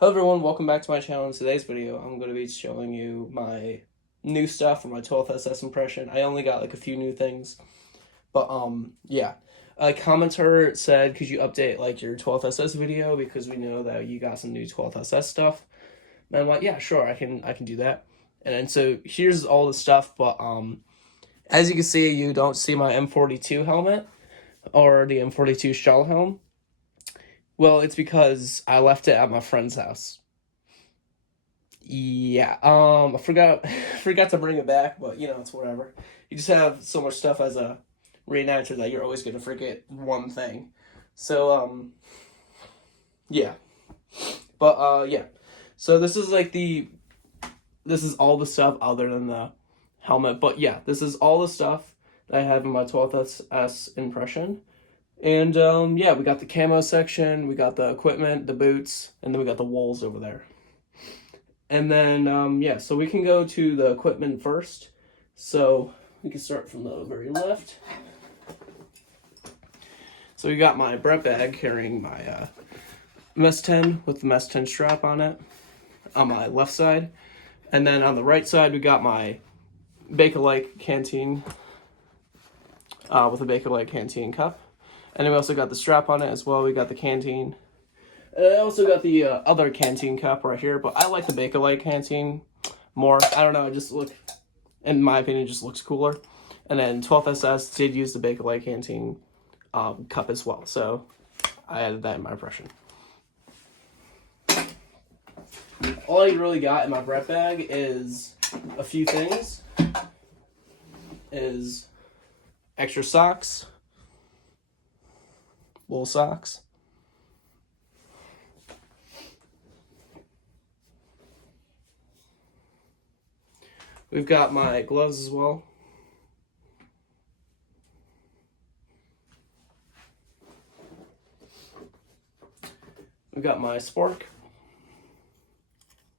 Hello everyone, welcome back to my channel. In today's video, I'm going to be showing you my new stuff for my 12th SS impression. I only got like a few new things, but yeah. A commenter said, could you update like your 12th SS video because we know that you got some new 12th SS stuff. And I'm like, yeah, sure, I can do that. And then so here's all the stuff, but as you can see, you don't see my M42 helmet or the M42 shell helm. Well, it's because I left it at my friend's house. Yeah, I forgot forgot to bring it back, but it's whatever. You just have so much stuff as a reenactor that you're always gonna forget one thing. So yeah. But yeah. So this is all the stuff other than the helmet, but yeah, this is all the stuff that I have in my 12th SS impression. And yeah, we got the camo section, we got the equipment, the boots, and then we got the walls over there. And then yeah, so we can go to the equipment first. So we can start from the very left. So we got my Brett bag carrying my MES 10 with the MES 10 strap on it on my left side. And then on the right side, we got my Bakelite canteen with a Bakelite canteen cup. And then we also got the strap on it as well. We got the canteen. And I also got the other canteen cup right here, but I like the Bakelite canteen more. I don't know, it just in my opinion, it just looks cooler. And then 12th SS did use the Bakelite canteen cup as well, so I added that in my impression. All I really got in my Brett bag is a few things. Is extra socks, wool socks, we've got my gloves as well. We've got my spork.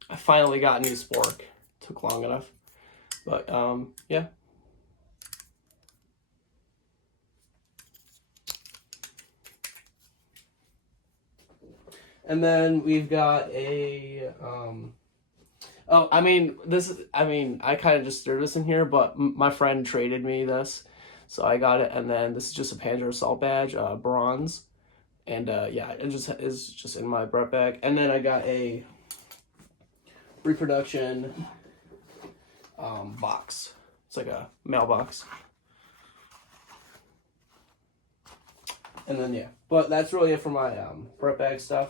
I finally got a new spork. Took long enough. But yeah. And then we've got a I kind of just threw this in here, but my friend traded me this, so I got it. And then this is just a Panzer Assault badge, bronze, and yeah, it just is just in my Brett bag. And then I got a reproduction box. It's like a mailbox. And then yeah, but that's really it for my Brett bag stuff.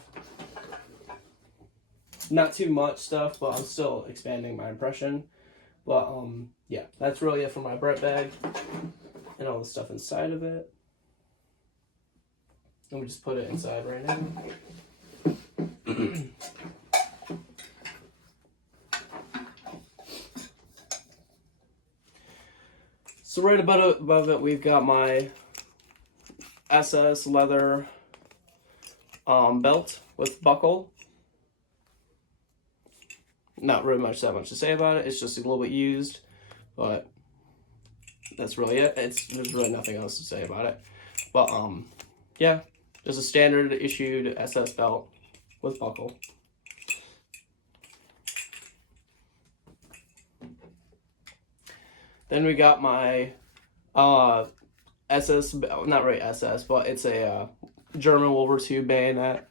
Not too much stuff, but I'm still expanding my impression. But yeah, that's really it for my Brett bag and all the stuff inside of it. Let me just put it inside right now. So right above it, we've got my SS leather belt with buckle. Not really much to say about it. It's just a little bit used, but that's really it. There's really nothing else to say about it. But yeah, just a standard issued SS belt with buckle. Then we got my SS, not really SS, but it's a German World War II bayonet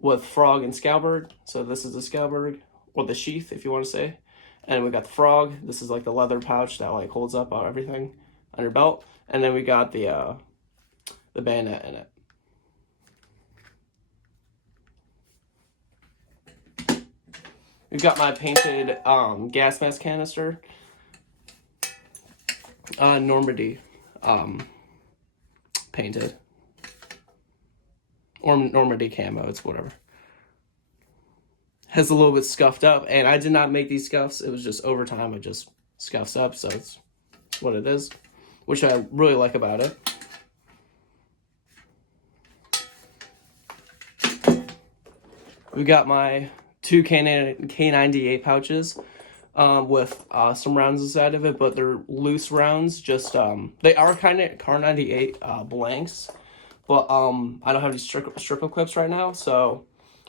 with frog and scabbard. So this is the scabbard, or the sheath, if you want to say. And we got the frog. This is like the leather pouch that like holds up everything on your belt. And then we got the bayonet in it. We've got my painted gas mask canister. Normandy painted. Or Normandy camo, it's whatever. Has a little bit scuffed up, and I did not make these scuffs. It was just over time it just scuffs up, so it's what it is, which I really like about it. We got my two K98 pouches with some rounds inside of it, but they're loose rounds. Just they are kind of Kar 98 blanks, but I don't have any strip of clips right now, so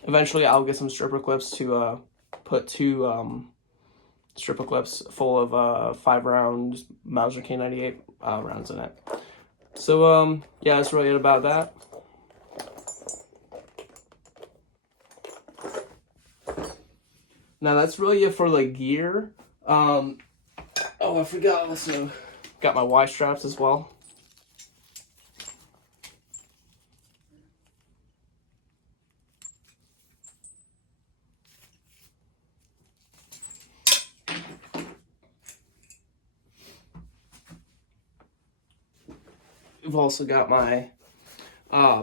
Eventually, I'll get some stripper clips to put 2 stripper clips full of 5-round Mauser K98 rounds in it. So yeah, that's really it about that. Now that's really it for the gear. Oh, I forgot. Also, got my Y straps as well. We've also got my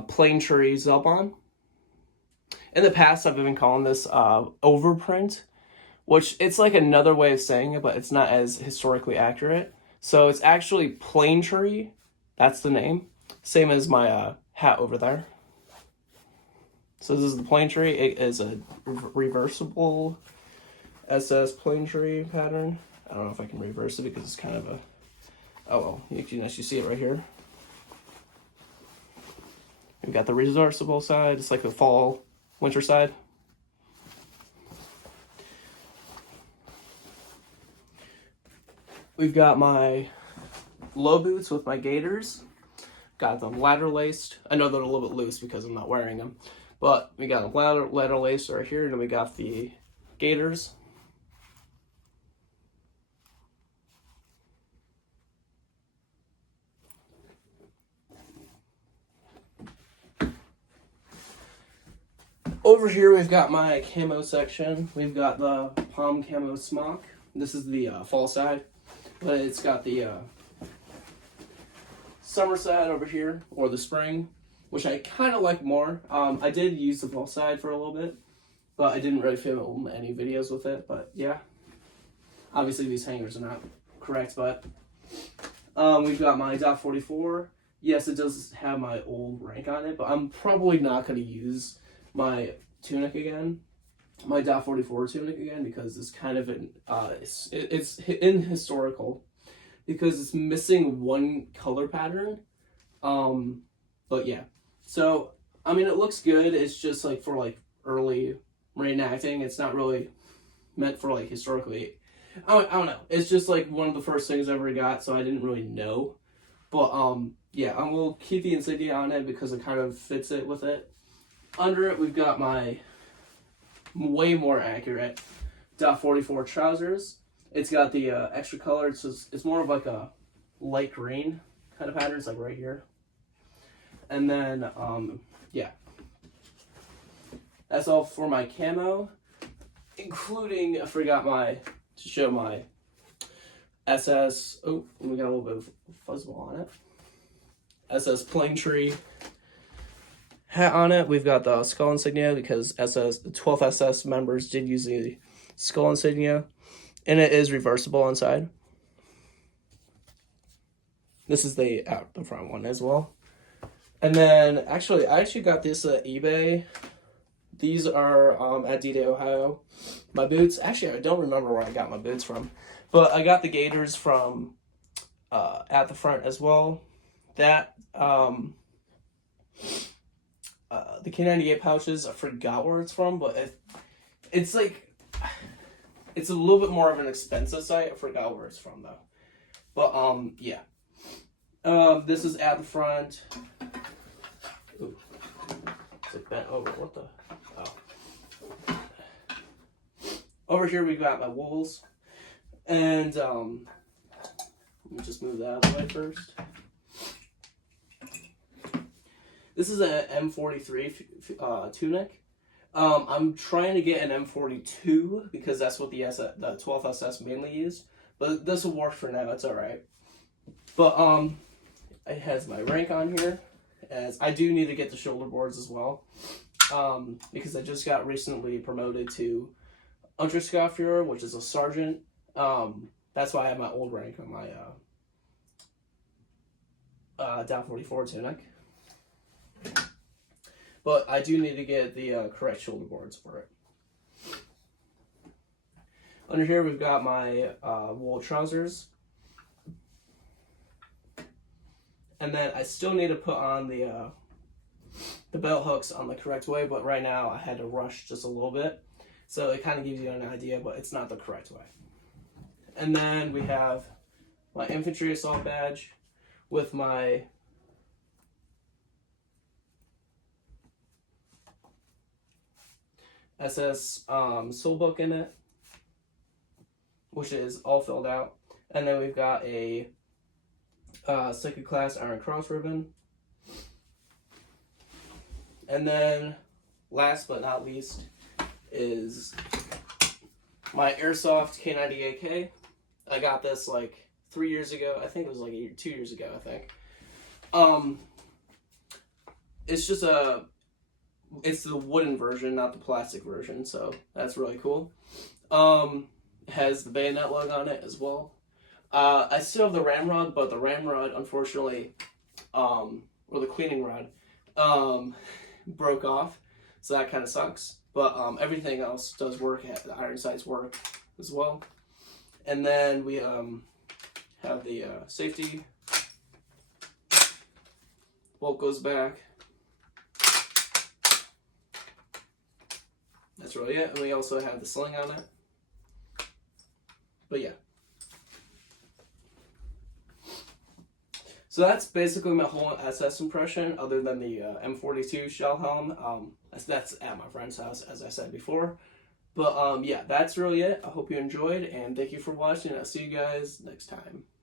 plain tree Zelbon. In the past, I've been calling this overprint, which it's like another way of saying it, but it's not as historically accurate. So it's actually plain tree. That's the name. Same as my hat over there. So this is the plain tree. It is a reversible SS plain tree pattern. I don't know if I can reverse it because it's kind of a... Oh, well, you can actually see it right here. We've got the reversible side. It's like the fall, winter side. We've got my low boots with my gaiters. Got them ladder laced. I know they're a little bit loose because I'm not wearing them. But we got them ladder laced right here. And then we got the gaiters. Over here we've got my camo section. We've got the palm camo smock. This is the fall side, but it's got the summer side over here, or the spring, which I kind of like more. I did use the fall side for a little bit, but I didn't really film any videos with it. But yeah, obviously these hangers are not correct, but we've got my .44. Yes, it does have my old rank on it, but I'm probably not going to use my tunic again, my .44 tunic again, because it's kind of an it's in historical, because it's missing one color pattern. But yeah, so I mean, it looks good. It's just like for like early reenacting. It's not really meant for like historically. I don't know. It's just like one of the first things I ever got, so I didn't really know. But yeah, I will keep the insignia on it because it kind of fits it with it. Under it, we've got my way more accurate .44 trousers. It's got the extra color. It's more of like a light green kind of pattern. It's like right here. And then, yeah. That's all for my camo, including, I forgot to show my SS. Oh, we got a little bit of fuzzball on it. SS plain tree hat on it. We've got the skull insignia because the 12th SS members did use the skull insignia, and it is reversible inside. This is the front one as well. And then I actually got this at eBay. These are at D-Day, Ohio. My boots, actually I don't remember where I got my boots from, but I got the gaiters from at the front as well. That the K98 pouches, I forgot where it's from, but it's like, it's a little bit more of an expensive site. I forgot where it's from though. But yeah. This is at the front. Ooh. It's like bent over. What the? Oh. Over here we got my wools. And let me just move that out of the way first. This is an M43 tunic. I'm trying to get an M42 because that's what the 12th SS mainly used. But this will work for now. It's all right. But it has my rank on here, as I do need to get the shoulder boards as well, because I just got recently promoted to Unterschaftführer, which is a sergeant. That's why I have my old rank on my .44 tunic. But I do need to get the correct shoulder boards for it. Under here we've got my wool trousers. And then I still need to put on the the belt hooks on the correct way, but right now I had to rush just a little bit. So it kind of gives you an idea, but it's not the correct way. And then we have my infantry assault badge with my SS soul book in it, which is all filled out. And then we've got a second class Iron Cross ribbon. And then last but not least is my Airsoft K98K. I got this like 3 years ago. I think it was like 2 years ago, I think. It's just it's the wooden version, not the plastic version, so that's really cool. It has the bayonet lug on it as well. I still have the ramrod, but the ramrod, unfortunately, or the cleaning rod, broke off, so that kind of sucks. But everything else does work. The iron sights work as well. And then we have the safety bolt goes back. That's really it. And we also have the sling on it. But yeah. So that's basically my whole SS impression, other than the M42 shell helm. That's at my friend's house, as I said before. But yeah, that's really it. I hope you enjoyed, and thank you for watching. I'll see you guys next time.